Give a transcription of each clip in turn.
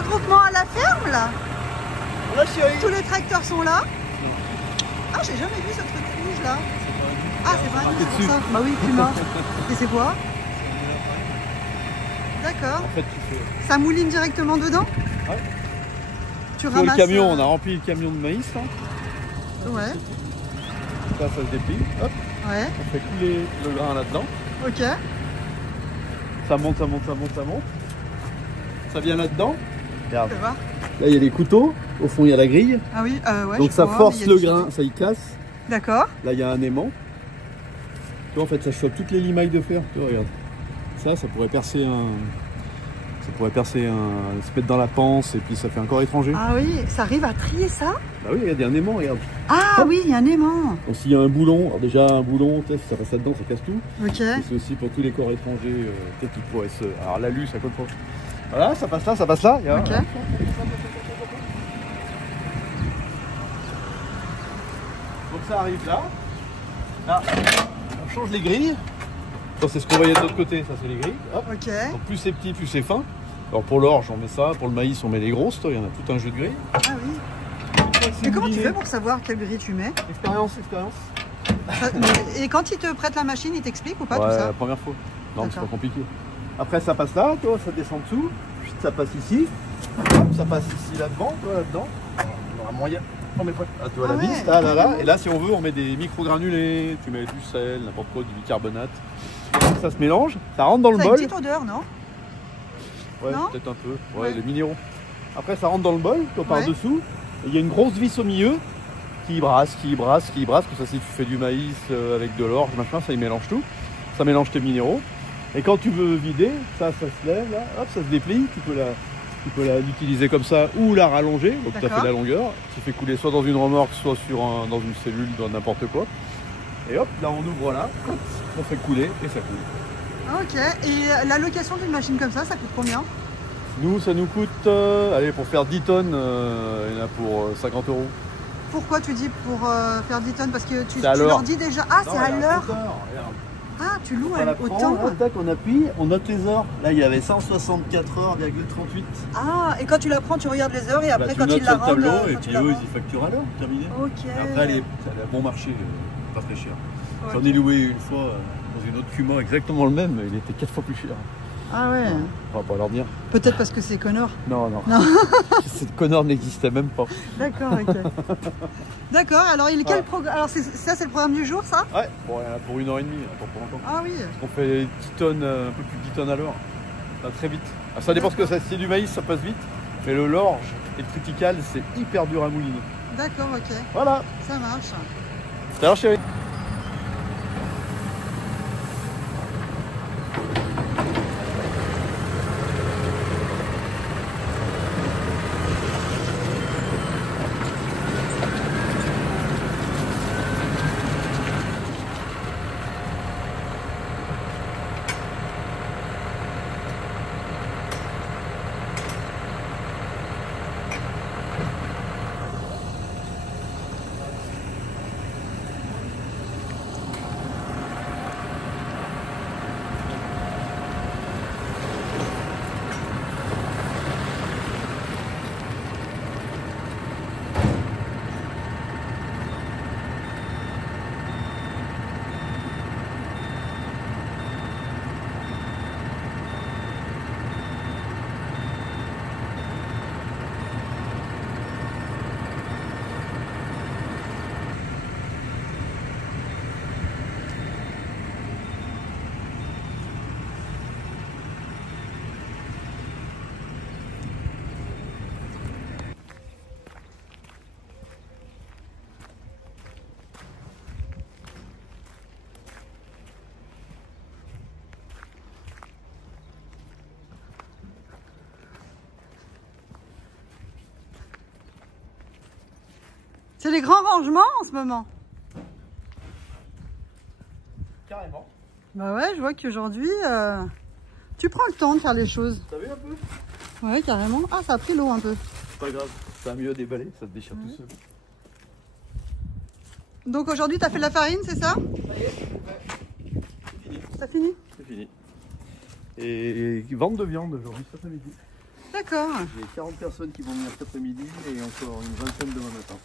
regroupement à la ferme là? Là, chérie. Tous les tracteurs sont là? Ah, j'ai jamais vu ce truc rouge là. Ah, c'est pas un c'est ça. Bah oui, tu mort. Et c'est quoi? D'accord. En fait, tu fais... Ça mouline directement dedans? Ouais. Tu Sur ramasses... le camion, on a rempli le camion de maïs là. Ouais. Ça se déplie. Hop. Ouais. On fait couler le grain là-dedans. Ok. Ça monte, ça monte, ça monte, ça monte. Ça vient là-dedans. Regarde. Je vais voir. Là, il y a les couteaux. Au fond, il y a la grille. Ah oui, ouais. Donc ça force le grain, ça y casse. D'accord. Là, il y a un aimant. Tu vois, en fait, ça chope toutes les limailles de fer. Tu vois, regarde. Ça pourrait percer un... Ça pourrait percer un... se mettre dans la panse et puis ça fait un corps étranger. Ah oui, ça arrive à trier ça? Bah oui, regarde, il y a un aimant, regarde. Ah oui, il y a un aimant. Donc s'il y a un boulon, alors déjà un boulon, si ça passe là-dedans, ça casse tout. Ok. Et c'est aussi pour tous les corps étrangers, peut-être qu'ils pourraient se... Alors l'alu, ça compte pas. Voilà, ça passe là, ça passe là. Il y a... Ok. Donc ça arrive là. Là, on change les grilles. Ça c'est ce qu'on voyait de l'autre côté, ça c'est les grilles. Hop. Ok. Donc plus c'est petit, plus c'est fin. Alors pour l'orge, on met ça. Pour le maïs, on met les grosses. Il y en a tout un jeu de grilles. Ah oui. Et comment tu fais pour savoir quelle grille tu mets? Expérience, expérience. Et quand il te prête la machine, il t'explique ou pas Ouais, tout ça? la première fois. Non, c'est pas D'accord. compliqué. Après ça passe là, toi, ça descend dessous. Puis ça passe ici. Hop, ça passe ici là-devant, toi là-dedans. On aura moyen. On met pas. Ah, tu vois Ah la ouais. vis, là, là, là. Et là, si on veut, on met des micro-granulés. Tu mets du sel, n'importe quoi, du bicarbonate. Ça se mélange, ça rentre dans le Ça a une bol. petite odeur, non? Ouais, Non peut-être un peu. Ouais, Ouais. les minéraux. Après, ça rentre dans le bol, toi, Ouais. par-dessous. Et il y a une grosse vis au milieu qui brasse, qui brasse, qui brasse. Comme ça, si tu fais du maïs avec de l'orge, machin, ça y mélange tout. Ça mélange tes minéraux. Et quand tu veux vider, ça se lève, là, hop, ça se déplie. Tu peux l'utiliser comme ça ou la rallonger. Donc, tu as fait la longueur. Tu fais couler soit dans une remorque, soit dans une cellule, dans n'importe quoi. Et hop, là, on ouvre là, on fait couler et ça coule. Ok. Et la location d'une machine comme ça coûte combien? Nous, ça nous coûte, allez, pour faire 10 tonnes, il y en a pour 50 €. Pourquoi tu dis pour faire 10 tonnes? Parce que tu à l'heure. leur dis déjà... Ah, c'est à l'heure. Regarde. Ah, tu loues On la prend, autant. là, tac, on appuie, on note les heures. Là, il y avait 164 heures,38. Ah, et quand tu la prends, tu regardes les heures et après, Tu quand notes ils la sur le rendent... tableau et quand tu puis la eux, rends. ils facturent à l'heure, terminé. Ok. Et après, elle a bon marché, pas très cher. Ok. J'en ai loué une fois dans une autre Cuma, exactement le même, il était 4 fois plus cher. Ah ouais. On va pas leur dire. Peut-être parce que c'est Connor. Non, non. Non. Cette Connor n'existait même pas. D'accord, ok. D'accord, alors, alors ça c'est le programme du jour, ça? Ouais, bon, il y en a pour 1h30, pas pour longtemps. Ah oui. On fait 10 tonnes, un peu plus de 10 tonnes à l'heure. Ça va très vite. Ah, ça dépend ce que c'est. Si c'est du maïs, ça passe vite. Mais le lorge et le critical, c'est hyper dur à mouliner. D'accord, ok. Voilà. Ça marche. Alors chérie. C'est les grands rangements en ce moment. Carrément. Bah ouais, je vois qu'aujourd'hui, tu prends le temps de faire les choses. T'as vu un peu? Ouais, carrément. Ah, ça a pris l'eau un peu. C'est pas grave, c'est mieux à déballer, ça se déchire tout seul. Donc aujourd'hui, tu as fait de la farine, c'est ça? Ça y est, ouais. C'est fini. Ça fini? C'est fini. Et vente de viande aujourd'hui, cet après-midi. D'accord. J'ai 40 personnes qui vont venir cet après-midi et encore une vingtaine demain matin.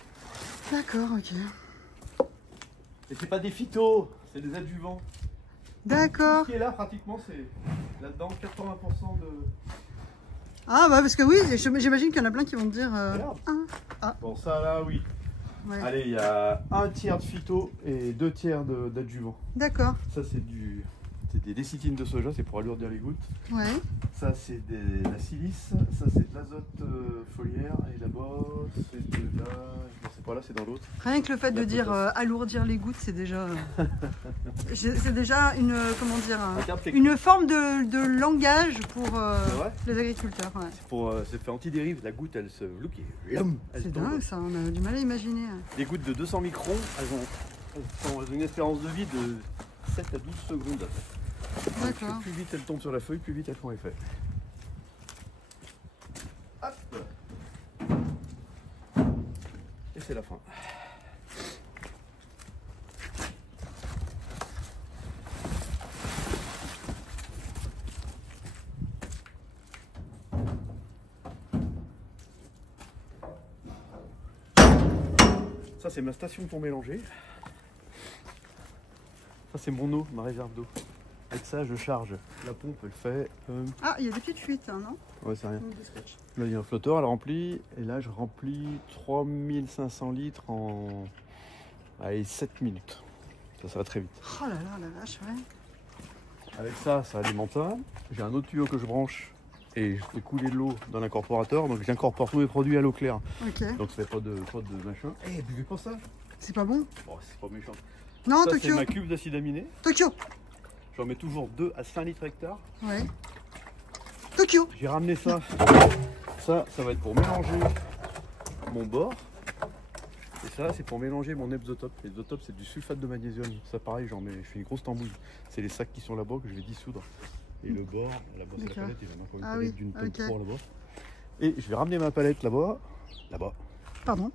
D'accord, ok. Et c'est pas des phytos, c'est des adjuvants. D'accord. Ce qui est là, pratiquement, c'est là-dedans 80% de... Ah bah parce que oui, j'imagine qu'il y en a plein qui vont te dire... Bon, ça là, oui. Ouais. Allez, il y a un tiers de phyto et 2 tiers d'adjuvants. D'accord. Ça, c'est des lécithines de soja, c'est pour alourdir les gouttes. Ouais. Ça, c'est de la silice. Ça, c'est de l'azote foliaire. Et là-bas, c'est de la... C'est pas là, c'est dans l'autre. Rien que le fait de dire alourdir les gouttes, c'est déjà... c'est déjà une, comment dire, une forme de langage pour les agriculteurs. Ouais. C'est fait anti-dérive. La goutte, elle se... C'est dingue ça, on a du mal à imaginer. Les gouttes de 200 microns, elles ont une espérance de vie de 7 à 12 secondes. D'accord. Plus vite elles tombent sur la feuille, plus vite elles font effet. Hop. Et c'est la fin. Ça c'est ma station pour mélanger. Ça c'est mon eau, ma réserve d'eau. Avec ça je charge. La pompe elle fait... Ah, il y a des petites fuites, hein, non? Ouais, c'est rien. Là il y a un flotteur, elle remplit. Et là je remplis 3500 litres en 7 minutes. Ça va très vite. Oh là là, la vache, ouais. Avec ça, ça alimente ça. J'ai un autre tuyau que je branche et je fais couler de l'eau dans l'incorporateur. Donc j'incorpore tous mes produits à l'eau claire. Ok. Donc ça fait pas de machin. Eh, buvez pas ça. C'est pas bon? Bon, c'est pas méchant. Non, Ça, c'est Tokyo. ma cube d'acide aminé. Tokyo. J'en mets toujours 2 à 5 litres hectare. Ouais. Tokyo. J'ai ramené ça. Ça va être pour mélanger mon bord. Et ça, c'est pour mélanger mon Ebzotope. L'Ebzotope, c'est du sulfate de magnésium. Ça, pareil, je fais une grosse tambouille. C'est les sacs qui sont là-bas que je vais dissoudre. Et le bord, là-bas, c'est la palette. Il y a encore une palette d'une tonne 3 là-bas. Et je vais ramener ma palette là-bas. Là-bas. Pardon?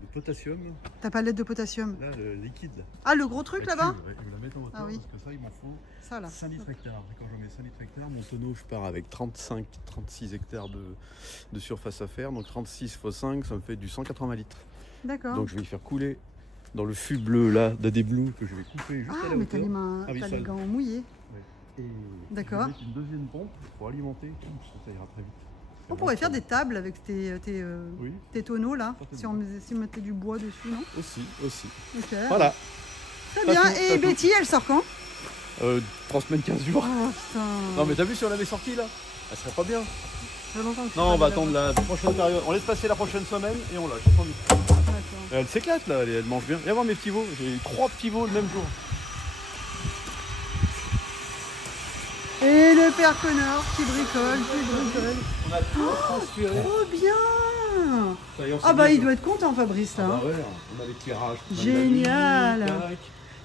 Le potassium. Ta palette de potassium. Là, le liquide. Ah, le gros truc là-bas? Je vais la mettre en hauteur parce que ça, il m'en faut ça, là. 5 litres hectares. Et quand j'en mets 5 litres hectares, mon tonneau, je pars avec 36 hectares de surface à faire. Donc 36 x 5, ça me fait du 180 litres. D'accord. Donc je vais y faire couler dans le fût bleu là, d'AD Blue que je vais couper juste à la mais hauteur. t'as les gants mouillés. Ouais. Et d'accord. Je vais mettre une deuxième pompe pour alimenter. Ça ira très vite. On pourrait faire des tables avec tes tonneaux là, si on mettait du bois dessus, non? Aussi. Ok. Voilà. Très bien. Et Betty, elle sort quand? 3 semaines, 15 jours. Oh putain. Non mais t'as vu si on l'avait sorti là? Elle serait pas bien. Ça fait longtemps que non, on va attendre la prochaine période. On laisse passer la prochaine semaine et on lâche. Elle s'éclate là, elle mange bien. Viens voir mes petits veaux. J'ai eu 3 petits veaux le même jour. Et le père Connor qui bricole. On a tout transféré. Trop bien. Ah bah il doit être content Fabrice là. Ah bah ouais, on a l'éclairage. Génial.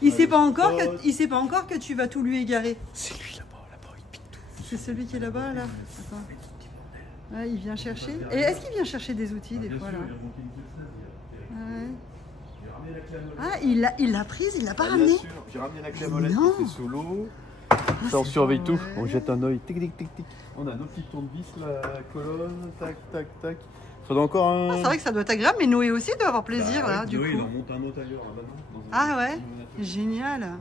Il sait pas encore que tu vas tout lui égarer. C'est lui là-bas, il pique tout. C'est celui qui est là-bas là. Attends. Ouais, il vient chercher. Et est-ce qu'il vient chercher des outils des fois là? Ah, il l'a prise, il l'a pas ramenée. J'ai ramené la clé à molette qui était sous l'eau. Ça, on surveille tout. On jette un œil. Tic, tic, tic, tic. On a nos petits tournevis, la colonne. Tac, tac, tac. Faudrait encore un. C'est vrai que ça doit être agréable, mais Noé aussi doit avoir plaisir là, du coup. Noé, il en monte un autre ailleurs là-bas. Ah ouais, génial.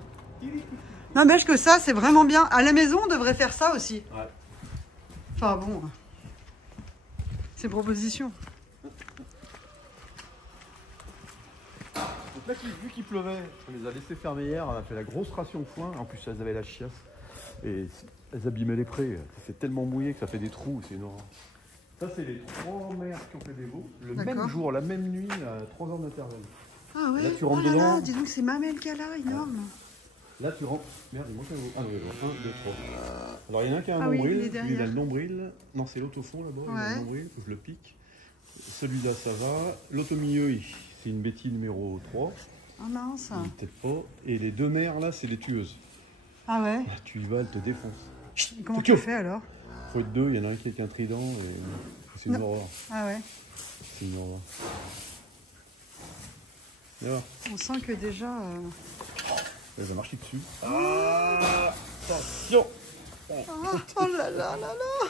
Non, mais que ça, c'est vraiment bien. À la maison, on devrait faire ça aussi. Ouais. Enfin bon. C'est proposition. Donc là, vu qu'il pleuvait, on les a laissés fermer hier, on a fait la grosse ration foin. En plus, elles avaient la chiasse. Et elles abîmaient les prés. C'est tellement mouillé que ça fait des trous, c'est énorme. Ça, c'est les 3 mères qui ont fait des veaux. Le même jour, la même nuit, à 3 heures d'intervalle. Ah ouais, là, tu rentres dedans. Dis donc, c'est mamelle qu'elle a, énorme. Là, tu rentres. Merde, il manque un veau. Ah non, 1, 2, 3. Alors, il y en a un qui a un nombril. Oui, lui, il a le nombril. Non, c'est l'autre au fond là-bas. Il a le nombril, faut que je le pique. Celui-là, ça va. L'autre au milieu, c'est une bêtise numéro 3. Ah mince. Peut-être pas. Et les 2 mères là, c'est les tueuses. Ah ouais. Là, tu y vas, elles te défoncent. Et comment tu fais alors? Faut être 2, il y en a un qui a un trident et c'est une horreur. Ah ouais. C'est une horreur. Là. On sent que déjà. Elle va marcher dessus. Ah, attention. Oh là là là là.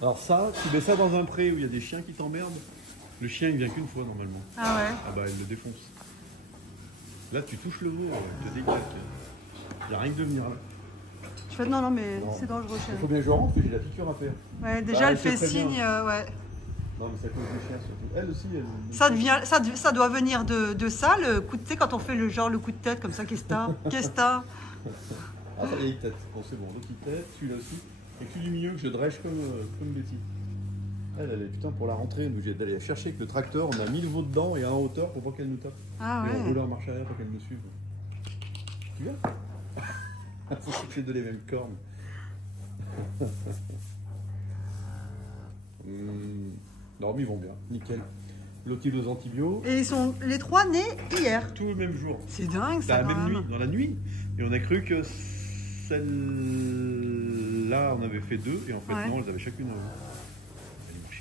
Alors ça, tu mets ça dans un pré où il y a des chiens qui t'emmerdent. Le chien, il vient qu'une fois normalement. Ah ouais. Ah bah, il le défonce. Là, tu touches le veau, il te déclaque. Il n'y a rien que de venir là. Je fais non, mais c'est dangereux. Il faut bien que je rentre, parce que j'ai la piqûre à faire. Ouais, déjà, elle fait signe, ouais. Non, mais c'est à cause des chiens surtout. Elle aussi, elle... Ça doit venir de ça, le coup de tête, quand on fait le coup de tête comme ça, qu'est-ce que t'as? Qu'est-ce que t'as? Ah, ça y est, il tête. Bon, c'est bon, l'autre il tête, celui-là aussi. Et celui du milieu que je drèche comme Betty. Elle est putain pour la rentrée, nous j'ai d'aller chercher avec le tracteur, on a mis le veau dedans et en hauteur pour pas qu'elle nous tape. Ah ouais. Et on roule en marche arrière pour qu'elle nous suive. Tu viens? Faut que j'ai les mêmes cornes. Non mais ils vont bien, nickel. L'autre il aux antibiotiques. Et ils sont les 3 nés hier. Tout le même jour. C'est dingue ça. La même nuit, dans la nuit. Et on a cru que celle-là on avait fait 2 et en fait non, elles avaient chacune.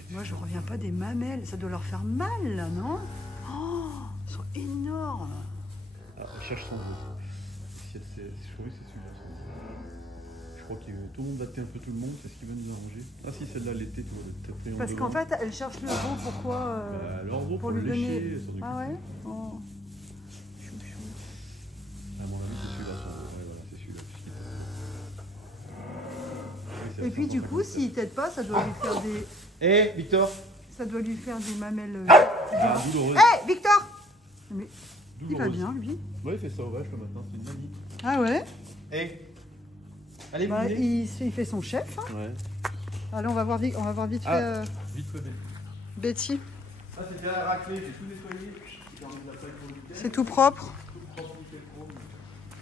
Moi je reviens pas des mamelles, ça doit leur faire mal là, non? Oh, ils sont énormes. Ah, elle cherche son dos. Si c'est celui-là. Je crois que tout le monde battait un peu tout le monde, c'est ce qui va nous arranger. Ah si, celle-là l'été, tu vois. Parce qu'en fait, elle cherche le veau, pourquoi leur veau pour lui lécher, donner. Ah ouais, oh. À mon avis, c'est celui-là. Ouais, voilà, c'est celui-là. Et puis du coup, s'il t'aide pas, ça doit lui faire des... Hé, Victor. Ça doit lui faire des mamelles... douloureuses. Hé, Victor. Mais il va bien, lui. Ouais, il fait ça au vache le matin, c'est une mamie. Ah ouais. Hé. Allez, bah, il fait son chef. Hein. Ouais. Allez, on va voir vite fait... Vite fait, Betty. Ah, c'est bien raclé, j'ai tout nettoyé. C'est tout propre.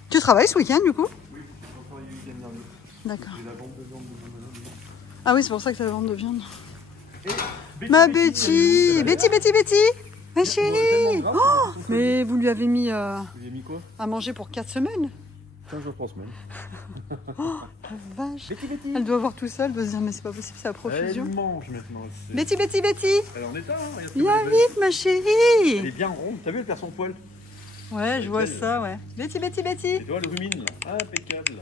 Tu travailles ce week-end du coup? Oui, j'ai travaillé le week-end dernier. D'accord. J'ai la vente de viande de viande. Ah oui, c'est pour ça que c'est la vente de viande. Et ma Betty, Betty, ma chérie. Oh, mais vous lui avez mis, à manger pour 4 semaines. 15 jours, 3 semaines. Oh, la vache. Betty. Elle doit voir tout seul, elle doit se dire mais c'est pas possible, c'est la profusion. Elle mange maintenant. Betty. Elle en est là, hein. Viens vite ma chérie. Elle est bien ronde, t'as vu, elle perd son poil. Ouais, je vois ça, ouais. Betty. Et tu vois, elle rumine là, impeccable.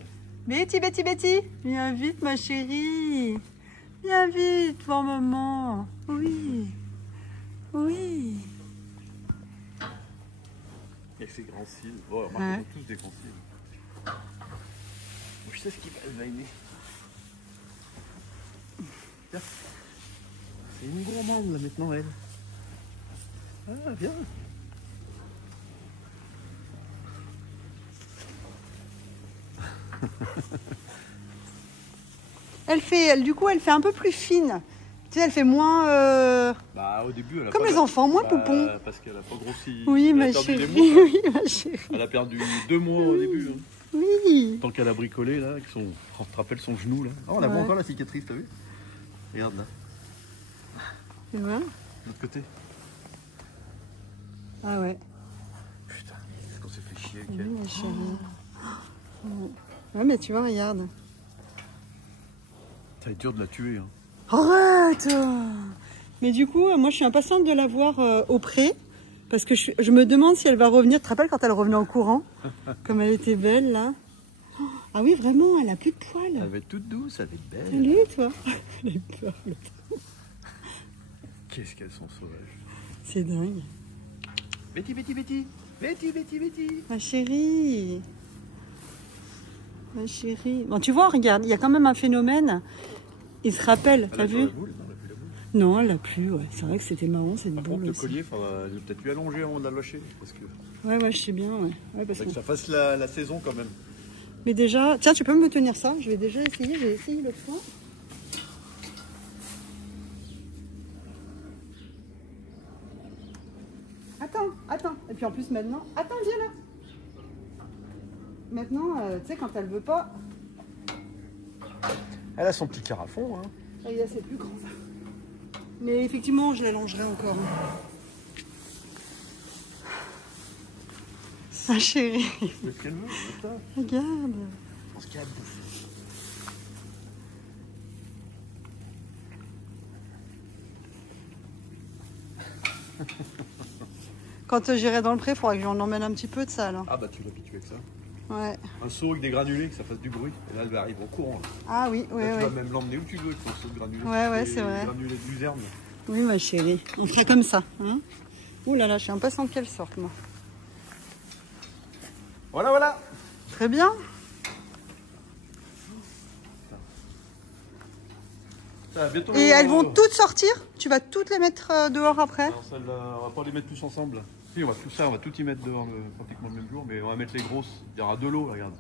Betty. Viens vite ma chérie. Viens vite voir maman. Oui. Avec ses grands cils. Oh, remarque, ils ont tous des grands cils. Je sais ce qu'il va aimer. C'est une gourmande là maintenant, elle. Ah, viens. Du coup, elle fait un peu plus fine. Tu sais, elle fait moins... Bah, au début, elle a comme pas les enfants, moins poupon. Parce qu'elle a pas grossi. Oui, ma chérie. Elle a perdu 2 mois au début. Hein. Oui. Tant qu'elle a bricolé, là, avec son... On te rappelle son genou, là. Oh, on a encore la cicatrice, t'as vu? Regarde, là. Tu vois? De l'autre côté. Ah ouais. Putain, est-ce qu'on s'est fait chier avec oui, elle? ma chérie. Ouais, mais tu vois, regarde. Ça va être dur de la tuer. Hein. Arrête! Mais du coup, moi, je suis impatiente de la voir au pré. Parce que je me demande si elle va revenir. Tu te rappelles quand elle revenait en courant? Comme elle était belle, là. Ah oui, vraiment, elle a plus de poils. Elle va être toute douce, elle va être belle. Salut, toi. Elle a peur. Qu'est-ce qu'elles sont sauvages. C'est dingue. Betty. Ma chérie. Bon, tu vois, regarde, il y a quand même un phénomène. Il se rappelle, t'as vu? Non, elle l'a plus, ouais. C'est vrai que c'était marrant, cette boule. Par contre, le collier, il va peut-être lui allonger avant de la lâcher. Parce que... Ouais, je sais bien, ouais. Parce que ça fasse la saison quand même. Mais déjà, tiens, tu peux me tenir ça? Je vais déjà essayer, j'ai essayé l'autre fois. Attends. Et puis en plus maintenant, attends, viens là. Maintenant, tu sais, quand elle veut pas... Elle a son petit carafon, hein. Et là, c'est plus grand, ça. Mais effectivement, je l'allongerai encore. Ah, chérie. Mais ce qu'elle veut, c'est ça. Regarde. Ce qu'elle a bouffé. Quand j'irai dans le pré, il faudra que j'en emmène un petit peu de ça, là. Ah bah tu l'habitues avec ça. Ouais. Un seau avec des granulés, que ça fasse du bruit. Et là, elle va arriver en courant. Là. Ah oui, oui, Là, tu oui. vas même l'emmener où tu veux avec ton seau de granulés. Ouais, Des c'est vrai. Granulés de luzerne. Oui, ma chérie. On fera comme ça. Hein. Ouh là là, je suis impatiente qu'elle sorte, moi. Voilà, voilà. Très bien. Ça, bientôt... Et elles vont toutes sortir? Tu vas toutes les mettre dehors après? Non, celle-là, on va pas les mettre tous ensemble. Si, on va tout y mettre dehors pratiquement le même jour, mais on va mettre les grosses. Il y aura 2 lots, regarde.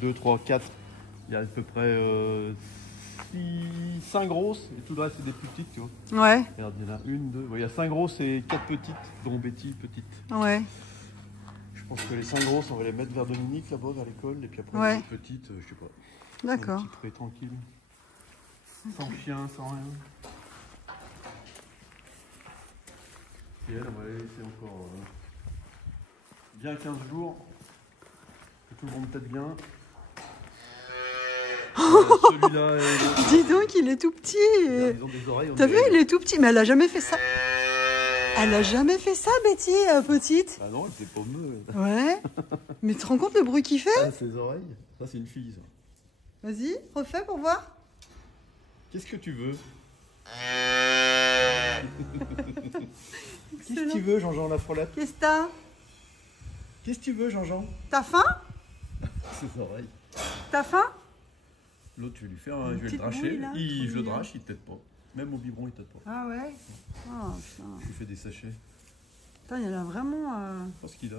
2, 3, 4. Il y a à peu près 5 grosses et tout le reste c'est des plus petites, tu vois. Ouais. Regarde, il y en a 1, 2. Il y a 5 grosses et 4 petites, dont Betty, petite. Ouais. Je pense que les 5 grosses, on va les mettre vers Dominique là-bas, vers l'école, et puis après Ouais. les petites, je sais pas. D'accord. Un petit pré tranquille. Sans chien, sans rien. Et elle, on va les laisser encore bien 15 jours. Que tout le monde peut-être bien. Celui-là, Dis donc, il est tout petit. ils ont des oreilles. T'as vu, il est tout petit, mais elle a jamais fait ça. Elle a jamais fait ça, Betty, petite. Ah non, elle était paumeux. Ouais. Mais tu te rends compte le bruit qu'il fait? Ah, ses oreilles. Ça, c'est une fille, ça. Vas-y, refais pour voir. Qu'est-ce que tu veux? Qu'est-ce que tu veux, Jean-Jean la frelette? Qu'est-ce que t'as? Qu'est-ce que tu veux, Jean-Jean? T'as faim? Ses oreilles. T'as faim? L'autre, je vais lui faire, Une je vais le petite dracher. bouille, là, Je trop le mignon. drache, il t'aide pas. Même au biberon, il t'aide pas. Ah ouais. Oh putain. Je lui fais des sachets. Putain, il y en a vraiment. Pas ce qu'il a.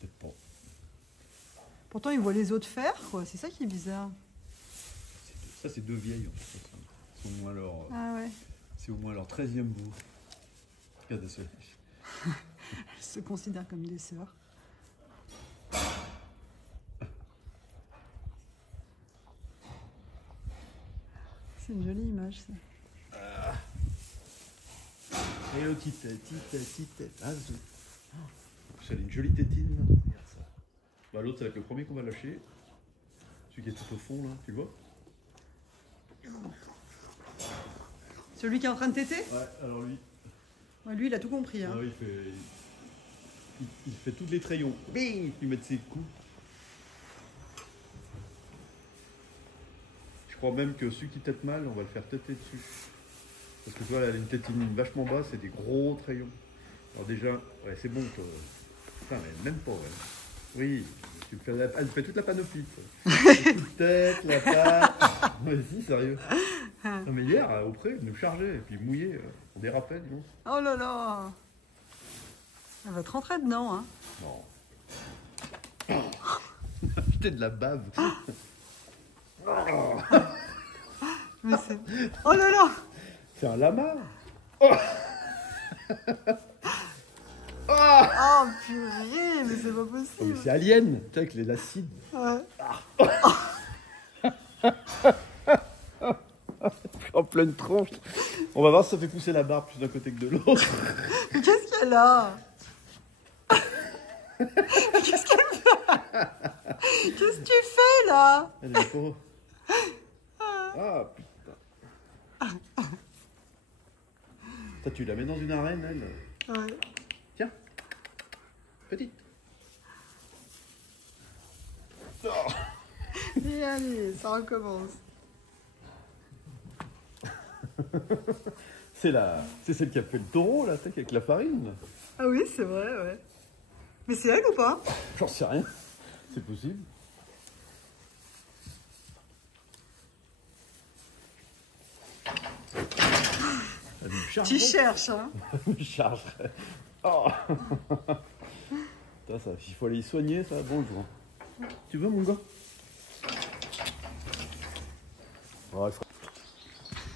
Peut-être pas. Pourtant, il voit les autres faire, quoi. C'est ça qui est bizarre. Ça, c'est 2 vieilles, en fait. C'est au moins leur, Ah ouais. c'est au moins leur 13e bout. Regarde ça. Elles se considèrent comme des sœurs. C'est une jolie image, ça. Et le petite tête. Ah, c'est une jolie tétine. Regarde ça. Bah, l'autre, ça va être le premier qu'on va lâcher. Celui qui est tout au fond, là, tu le vois? Celui qui est en train de téter? Ouais, alors lui. Ouais, lui, il a tout compris. Hein. Ah, il fait tous les trayons. Bing, il met ses coups. Je crois même que celui qui tète mal, on va le faire têter dessus. Parce que tu vois, elle a une tétine vachement basse et des gros trayons. Alors déjà, ouais, c'est bon. Putain, elle même pas, elle. Oui, elle fait toute la panoplie. Toute tête, la patte. Vas-y, sérieux. Non mais hier, au pré, elle nous chargeait et puis mouillait. On dérapait, dis donc. Oh là là. Elle va te rentrer dedans, hein. Non. J'étais de la bave. Mais c'est... Oh là là. C'est un lama. Oh purée, mais c'est pas Oh, mais possible. c'est alien, tu sais, avec les acides. Ouais. En pleine tronche. On va voir si ça fait pousser la barbe plus d'un côté que de l'autre. Mais qu'est-ce qu'elle a? Qu'est-ce qu'elle fait? Qu'est-ce que tu fais là? Elle est pas. Ah putain. Toi, tu la mets dans une arène, elle. Ouais. Tiens. Petite. Oh. Et allez, ça recommence. C'est celle qui a fait le taureau, là, avec la farine. Ah oui, c'est vrai, ouais. Mais c'est elle ou pas? J'en sais rien. C'est possible. Elle me charge. Tu cherches, hein? Elle me charge. Oh. Putain, ça, il faut aller y soigner, ça. Bonjour. Tu veux, mon gars? Ouais,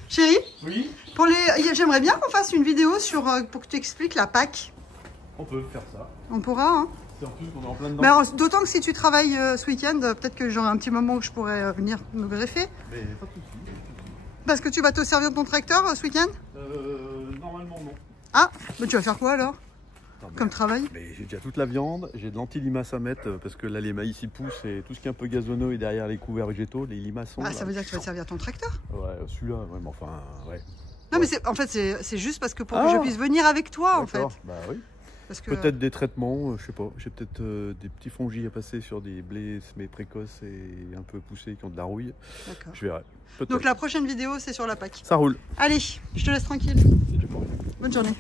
Chérie, oui, pour j'aimerais bien qu'on fasse une vidéo sur pour que tu expliques la Pâques. on peut faire ça. On pourra, hein? C'est en plus qu'on est en plein dedans. Mais alors, d'autant que si tu travailles ce week-end, peut-être que j'aurai un petit moment où je pourrais venir me greffer. Mais pas tout de suite. Parce que tu vas te servir de ton tracteur ce week-end? Normalement, non. Ah, mais tu vas faire quoi alors? Non, mais- Comme travail? Mais j'ai déjà toute la viande, j'ai de l'anti-limace à mettre parce que là les maïs ils poussent et tout ce qui est un peu gazonneux et derrière les couverts végétaux, les limaçons. Ah, là. ça veut dire que tu vas te servir ton tracteur? Ouais, celui-là, ouais, mais enfin, ouais. Non, mais en fait, c'est juste parce que pour Ah. que je puisse venir avec toi, en fait. D'accord, bah oui. Parce que... Peut-être des traitements, je sais pas. J'ai peut-être des petits fongies à passer sur des blés mais précoces et un peu poussés qui ont de la rouille. D'accord. Je verrai. Donc la prochaine vidéo, c'est sur la PAC. Ça roule. Allez, je te laisse tranquille. Si tu peux. Bonne journée.